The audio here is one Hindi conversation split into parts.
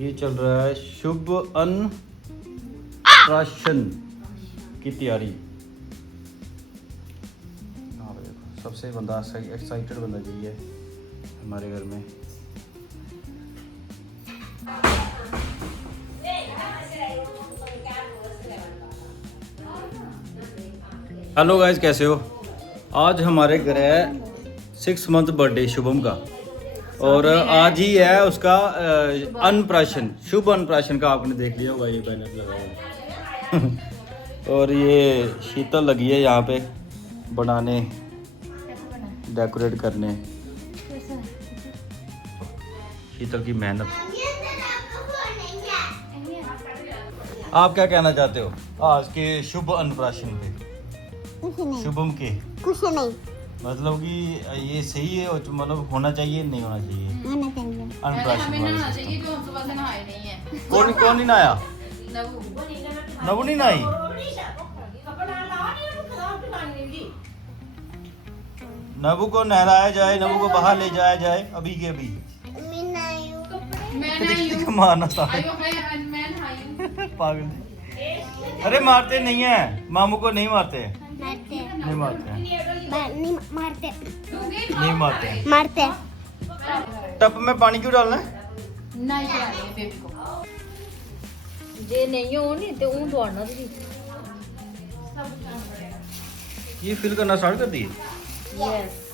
ये चल रहा है शुभ अन्नप्राशन की तैयारी। हाँ देखो, सबसे बंदा सही एक्साइटेड बंदा यही है हमारे घर में। हेलो गाइस, कैसे हो? आज हमारे घर है 6 मंथ बर्थडे शुभम का, और आज ही है उसका अन्नप्राशन, शुभ अन्नप्राशन का। आपने देख लिया होगा, ये बैनर लगा हुआ और ये शीतल लगी है यहाँ पे बनाने, डेकोरेट करने। शीतल की मेहनत। आप क्या कहना चाहते हो आज के शुभ अन्नप्राशन पे? शुभम के कुछ नहीं, मतलब कि ये सही है, मतलब होना चाहिए नहीं होना चाहिए? अन्नप्राशन वाला सिस्टम। कौन कौन नहीं नहाया? नबू नहीं नहाई? नबू को नहलाया जाए, नबू को बाहर ले जाया जाए अभी के अभी। मारना पागल। अरे मारते नहीं है, मामू को नहीं मारते। नहीं मारते, नहीं मारते। टब में पानी क्यों डालना है? जे नहीं हो नहीं तो ऊं दौड़ना तुझे। ये फिल करना स्टार्ट कर दिए? यस।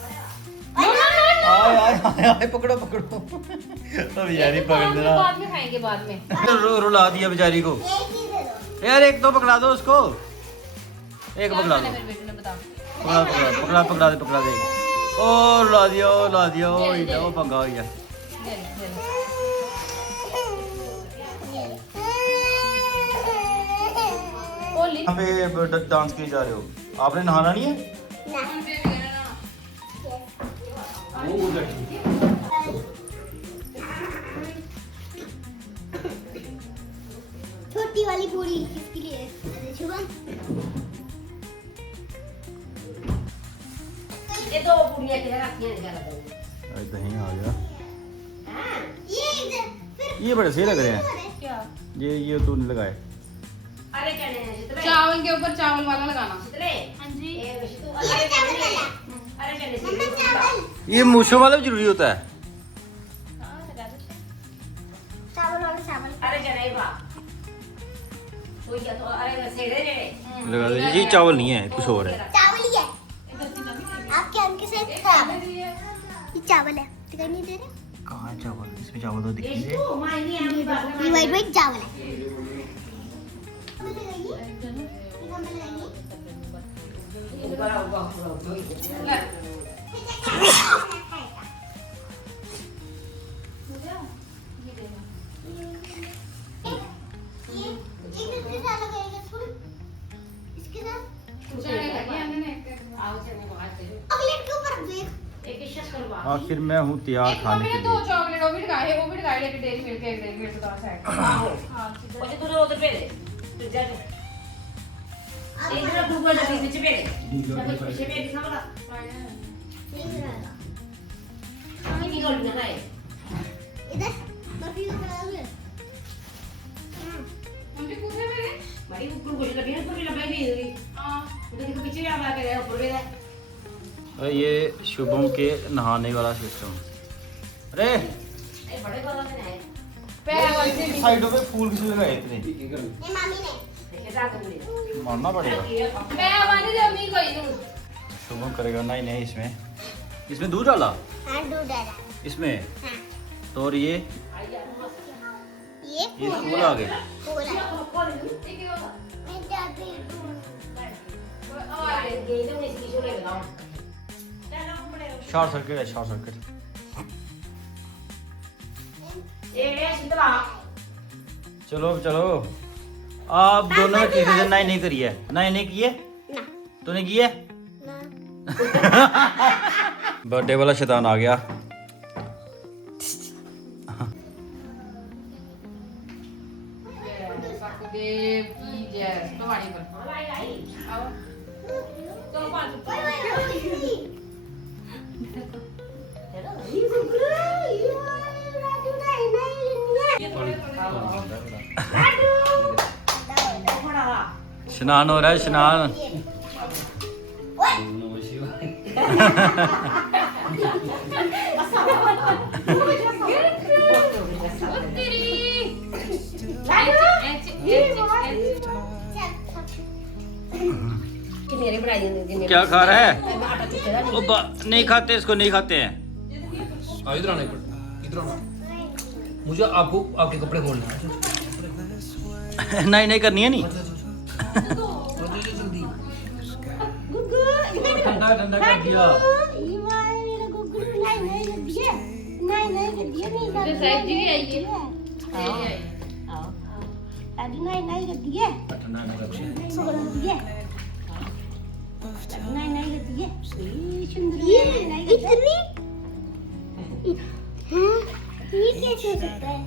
आए पकड़ो पकड़ो। अब यारी पकड़ देना। बाद में खाएंगे, बाद में। रुला दिया बेचारी को। यार एक तो पकड़ा दो उसको, एक पकड़ा दो। पकड़ा दे। ओ ला दिया वो पंगा हो गया। यहाँ पे डांस किए जा रहे हो, आपने नहाना नहीं है? छोटी वाली पूरी किसके लिए है? शुभम, ये दो पूरियां किधर रखी हैं? निकाल दही आ गया। हां, ये बड़े सही लग रहे हैं। क्या? ये तूने लगाए। अरे चने हैं जितने चावल के ऊपर चावल वाला लगाना। जितने। हां जी। ये चावल वाला। अरे चने से चावल। ये मूछों वाला भी जरूरी होता है? हां, लगा दो। चावल वाला चावल। अरे चने बा। कोई क्या तो अरे सेड़े रे। लगा दे। ये चावल नहीं है, कुछ और है। चावल ही है। आपके अंक से खराब है। ये चावल है, दिखाई नहीं दे रहा? कहाँ है चावल? इसमें चावल तो दिख नहीं रहे। ये वाइट चावल है। आखिर मैं हूँ तैयार खाने के दो लिए। चॉकलेट वो भी लगाए एक डेरी मिल्क तो थोड़ा साइड। मुझे तो उधर पे दे। तो जा दे। इधर डूबा जल्दी नीचे पे दे। पीछे पे दिखा बड़ा। नहीं रहा। कहीं नहीं गोल ना है। इधर बर्फी बना दे। उनके पूछे मेरे बड़ी ऊपर कुछ लगी है, पूरी लंबाई भी है। हां, उधर देखो पीछे आ रहा है, ऊपर भी है। और ये शुभम के नहाने वाला सिस्टम। अरे ये बड़े वाला में है। पैर वाले साइडों पे फूल किसने लगाए इतने? ये मामी ने। देखे रात को। मारना पड़ेगा। मैं वाली जमी गई हूं। शुभम करेगा। नहीं इसमें दूध डाला? हां, दूध डाला। इसमें? हां। तो और ये फूल आ गए। फूल है। मैं जाती हूं। और ये तो इसकी शोले लगाओ। Short circuit. ये शीतला। चलो आप दोनों ने किसी नहीं करी है? नहीं किए? ना। तूने किए? ना। बर्थडे वाला शैतान आ गया। देव की जय। तो वाणी पर आओ तो स्नान हो रहा है, स्नान। क्या खा रहा है? नहीं खाते इसको, नहीं खाते हैं। इधर आना, इधर आना। मुझे आपको आपके कपड़े खोलने हैं। नहीं नहीं करनी है नहीं। जल्दी ठंडा ठंडा कर दिया। साहिब जी भी आई है। ये कैसे हो सकता है?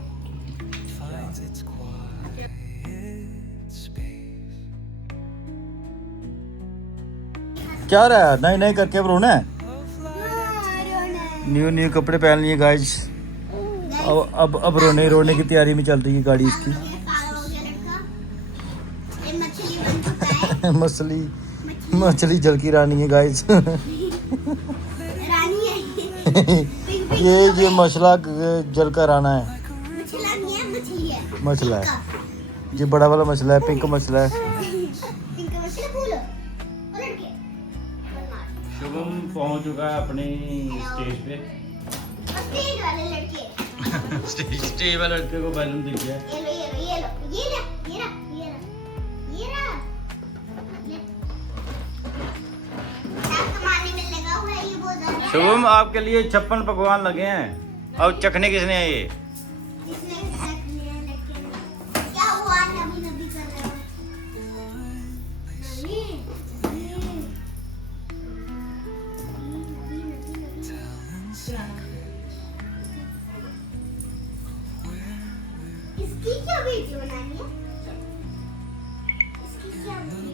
क्या रहा है? नहीं नहीं करके अब रोना है। न्यू न्यू कपड़े पहन लिए गाइस। अब रोने की तैयारी में चल रही है गाड़ी इसकी। मछली जल की रानी है गाइस। रानी है। ये मछला जल का राना है। मछला नहीं है, मछली है। मछला है, ये बड़ा वाला मछला है, पिंक मछला है। पिंक मछली फूल और लड़के। शुभम पहुंच चुका है अपनी स्टेज पे। स्टेज वाले लड़के। स्टेज वाले लड़के को बैलून दिख गया। ये लो, ये लो, ये लो, ये लो, ये लो, ये लो, ये लो। क्या कमाने में लगा हुआ है ये बहुत ज्यादा। शुभम आपके लिए 56 पकवान लगे हैं। अब चखने किसने है ये? इसने रख लिया लड़के ने। क्या हुआ? नबी नबी कर रहे हो। नबी, नबी, नबी, नबी। इसकी क्या वीडियो बनानी है? इसकी क्या वीडियो?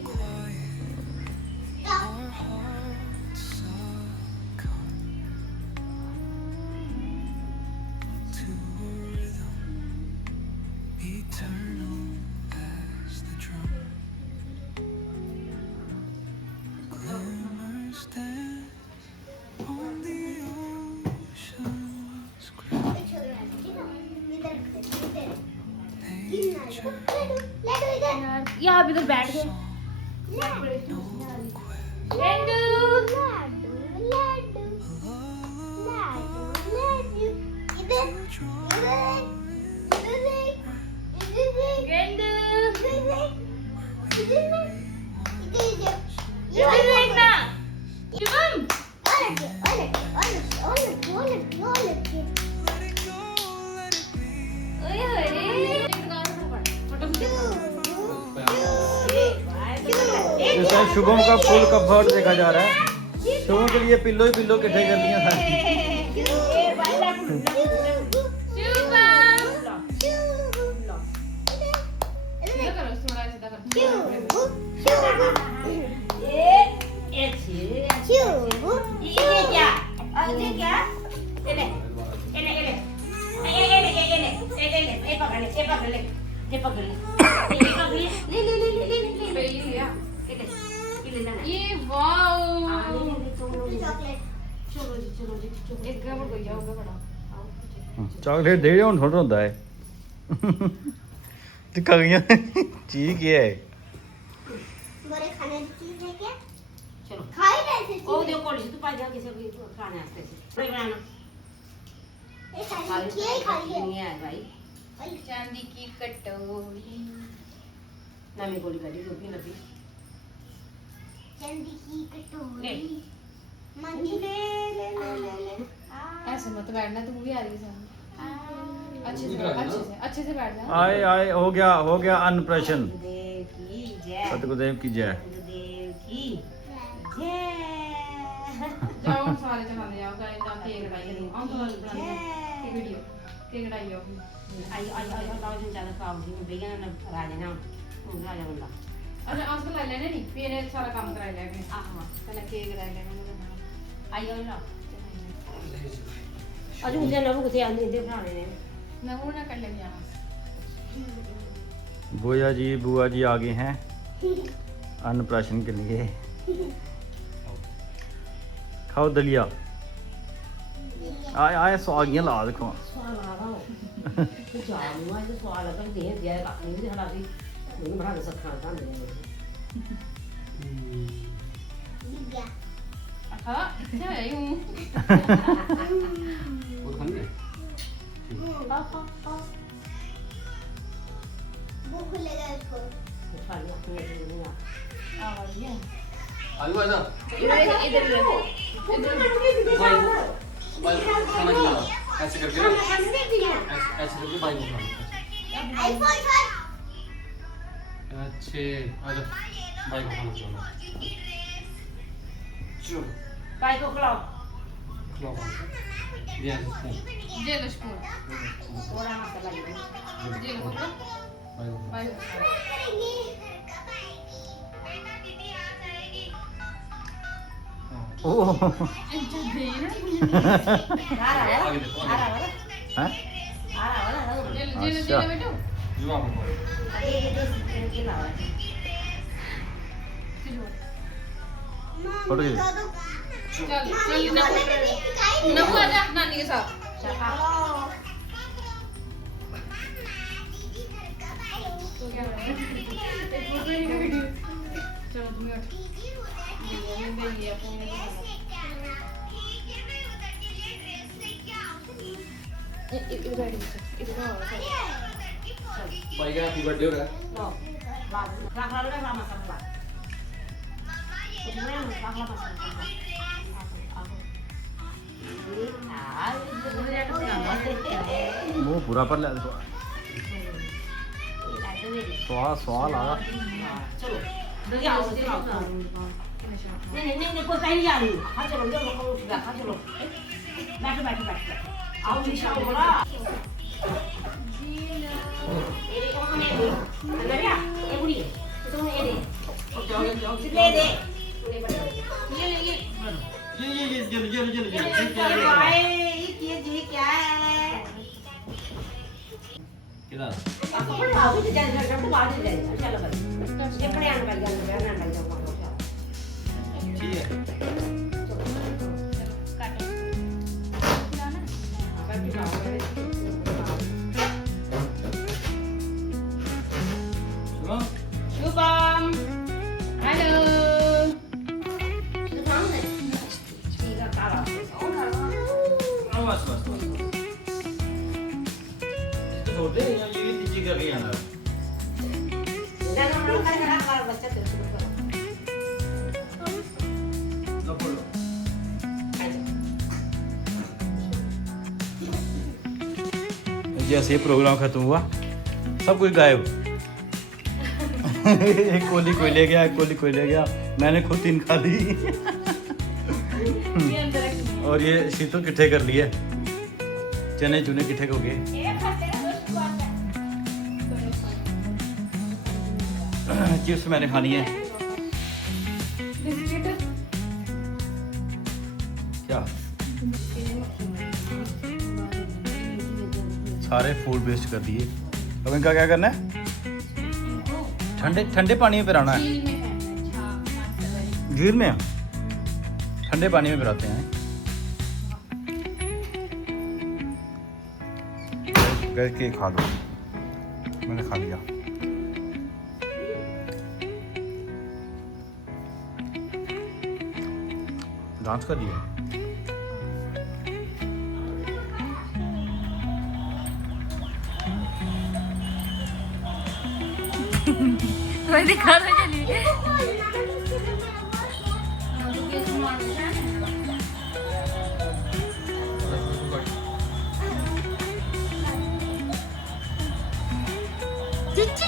क्या? यहाँ आप इधर बैठ गए। जैसा शुभम का फुल कंफर्ट देखा जा रहा है। शुभम के लिए पिल्लो ही पिल्लो इकट्ठे कर दिए सारे। ये वाओ चॉकलेट दे ਹੁਣ ਥੋੜਾ ਹੁੰਦਾ ਹੈ ਤੇ ਕਗੀਆਂ ਚੀਜ਼ ਕੀ ਹੈ बड़े खाने की चीज है क्या? चलो खा ही रहे थे। ओ देखो कॉलेज तू पास जा किसी भी खाने आते से बड़े बनाना ये सारी किया ही खा लिया। नहीं है भाई चांदी की कटोरी। नमी गोली करी जो भी लगी चांदी की ले। कटोरी। मंजी ले ले ले ले ले। ऐसे मत बैठना, तू भी आ रही है सामने। अच्छे से बैठना। आए आए हो गया अनप्रेशन। गुरुदेव की जय सतगुरुदेव की जय। गुरुदेव की जय जाओ हम सारे चलाने जाओ गाइस, जा केक कटाइए। हम तो बनाने वीडियो केक कटाइए। आई आई आई लाओ जिन ज्यादा काम जी भैया ने राजा ना राजा बंदा अच्छा आज ला लेने नहीं, फिर सारा काम कराई लेंगे। आहो पहले केक कटाई लेंगे। आई आई लाओ अजू मुझे नबू कुछ आने दे बनाने ने नमूना कर लेंगे यहाँ। बुआ जी आ गए हैं अन्नप्राशन के लिए। खाओ दलिया। आए आए स्वागियां ला देखो। ਸਵਾਲ ਆ ਰਹਾ ਹੋ ਤੇ ਜਾਨ ਨੂੰ ਅੱਜ ਸਵਾਲ ਲੱਗਾ ਦੇ ਦਿਆ ਕੱਖ ਨਹੀਂ ਤੇ ਹਲਾ ਵੀ ਮੈਨੂੰ ਬਣਾ ਕੇ ਸਖਾਂ ਤਾਂ ਦੇ Tiga. Hả? Sao vậy Hùng? वो तो खानी है भूख लगा इसको। ਛਾਲੀ ਆਪਣੇ ਦੇ ਨਾ बढ़िया। आयु आजा इधर भाई खाना खिलाओ ऐसे करके ना ऐसे करके भाई को खाना आईफोन पर। अच्छे आजा भाई को खाना खिलाओ चलो ਕਾਈ ਕੋ ਖਲਾਓ खिलाओ खाना ये ऐसे जे लो स्पून। ਥੋੜਾ ਮਸਾਲਾ ਲੈ जे लो पकड़ो। भाई को बाय। ओह इज्जत दे ना। ਆ ਰਹਾ आगे देखो ਆ ਰਹਾ हैं? ਆ ਰਹਾ जे लो बेटू। जो आपको ਅਰੇ ਇਹ ਦੇ ਕੇ ਲਾਵਾ फोटो खींच। चल चल नबू आजा नानी के साथ। ਚਾਕਾ तो क्या चलो तुम उठ। ये अपने भाई का हैप्पी बर्थडे हो रहा है no ਰੱਖ ਲਾ ਲੈ ਮਸਾਲਾ ਕਿੰਨਾ ਰੱਖ ਲਾ ਮਸਾਲਾ मुंह पूरा पर ले देखो। स्वाद स्वाद आ रहा। चलो दलिया आओ दलिया आओ नहीं कोई कहीं नहीं आ रही हाँ चलो चलो हाँ चलो बैठो आओ निशा बोला ये कौन है ये अंदर या ये बुरी तुम ये दे ले दे ये क्या है किधर? आओ तो जा तो बाहर जा चलो भाई ये खड़े आने वाली गल है ना जाओ ठीक है। सुनो शुभम हेलो। बस बस बस इसको छोड़ दे ये भी तीजी करके आना। लो बोलो। जैसे ये प्रोग्राम खत्म हुआ सब कुछ गायब। एक कोली कोई ले गया, एक कोली कोई ले गया। मैंने खुद 3 खा ली। ये अंदर रख। और ये शीतल किट्ठे कर लिए, चने चुने किट्ठे हो गए। चिप्स मैंने खानी है। क्या सारे फूड वेस्ट कर दिए। अब इनका क्या करना है? ठंडे ठंडे पानी में पिलाना है। झील में ठंडे पानी में पिलाते हैं। गैस के खा लो। मैंने खा लिया। डांस कर दिया। मैं दिखा रहा चली। चिच्ची